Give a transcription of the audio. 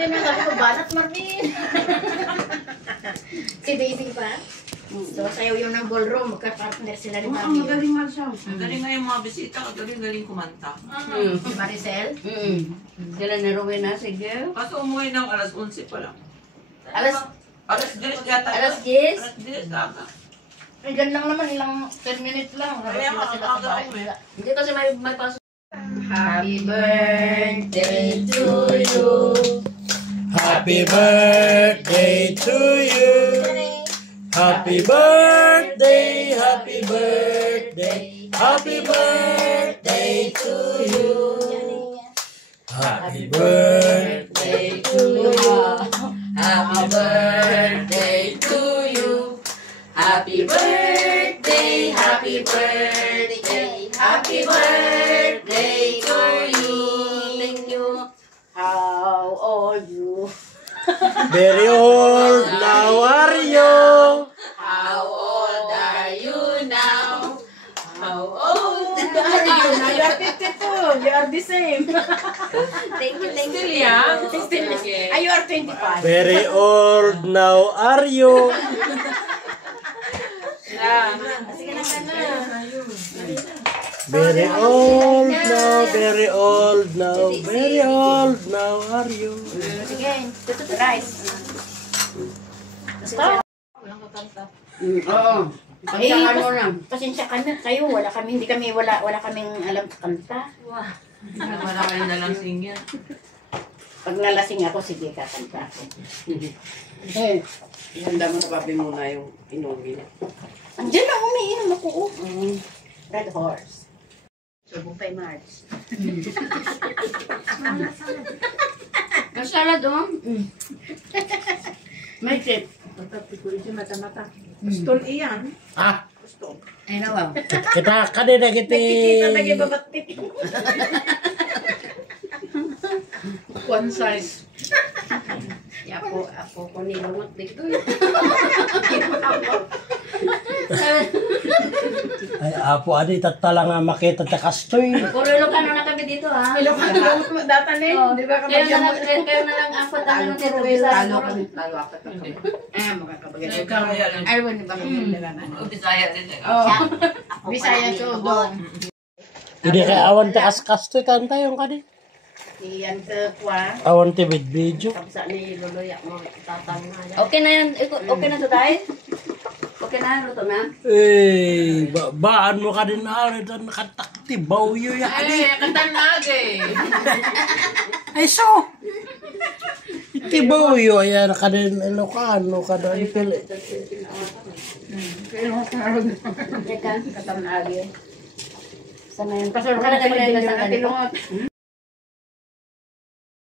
Yan ang sabi ko, banat Marvin. Si Daisy pa. So, sayaw yun ng ballroom. Magka-partner sila ni Marvin. Magaling nga siya. Magaling nga yung mga bisita. Galing kumanta. Si Maricel. Sila na Rowena, sige. Kaso umuwi ng alas 11 pa lang. Alas 10 yata. Alas 10? Alas 10 daga. Ay, dyan lang naman, ilang 10 minutes lang. Kaya Sila sa bahay. makakagawa Hindi kasi may pasok. Happy birthday to you. Happy birthday to you. Happy birthday, happy birthday, happy birthday to you. Happy birthday to you. Happy birthday to you. Happy birthday, happy birthday, happy birthday to you. Thank you. How old you? Very old, now are you? How old are you now? How old are you now? You are 52. You are the same. Thank you. Still young. Still young. You are 25. Very old, now are you? Sige na sana. Very old now, very old now, very old now are you? Sige, tututu rice. Walang kakanta. Oo. Pasensya ka na kayo. Wala kaming alam sa kanta. Wala kayo nalang singer. Pag nalasing ako, sige, kakanta ako. Ihanda mo na papi muna yung inumin. Andiyan na, umiinom ako. Red Horse. Bupay March. Masala doon? May tip. Stone iyan. Ah, Ay, nawaw. kita kanina kita. Lagi babatik. One size. Ako ko nilungot dito. Ay, apo, adi, tatala nga makita ta kastoy. Kululong ka na kami dito, ha? Ilungot mo data ni. Di ba Kayo na lang ang patang ng terorista. Talo apat ako. Makakabagay. Ay, wala ba kami na? Bisaya din. Bisaya to, dong. Hindi kay awan ta kastoy kanta yung kadi. Iyan ka kwa. Awan ti video. Kapsa ni Loloy mo tatang na. Okay na yan. Okay na to tayo? Okay na, luto na? Eh, baan mo ka din na nakatakti bawyo ya adi. Kantan na agay. Ay so. Iti bawyo ya ka din Ilocano ka din pili. Teka, katam agi. Sana yun. Pasok ka na din sa kanilungot.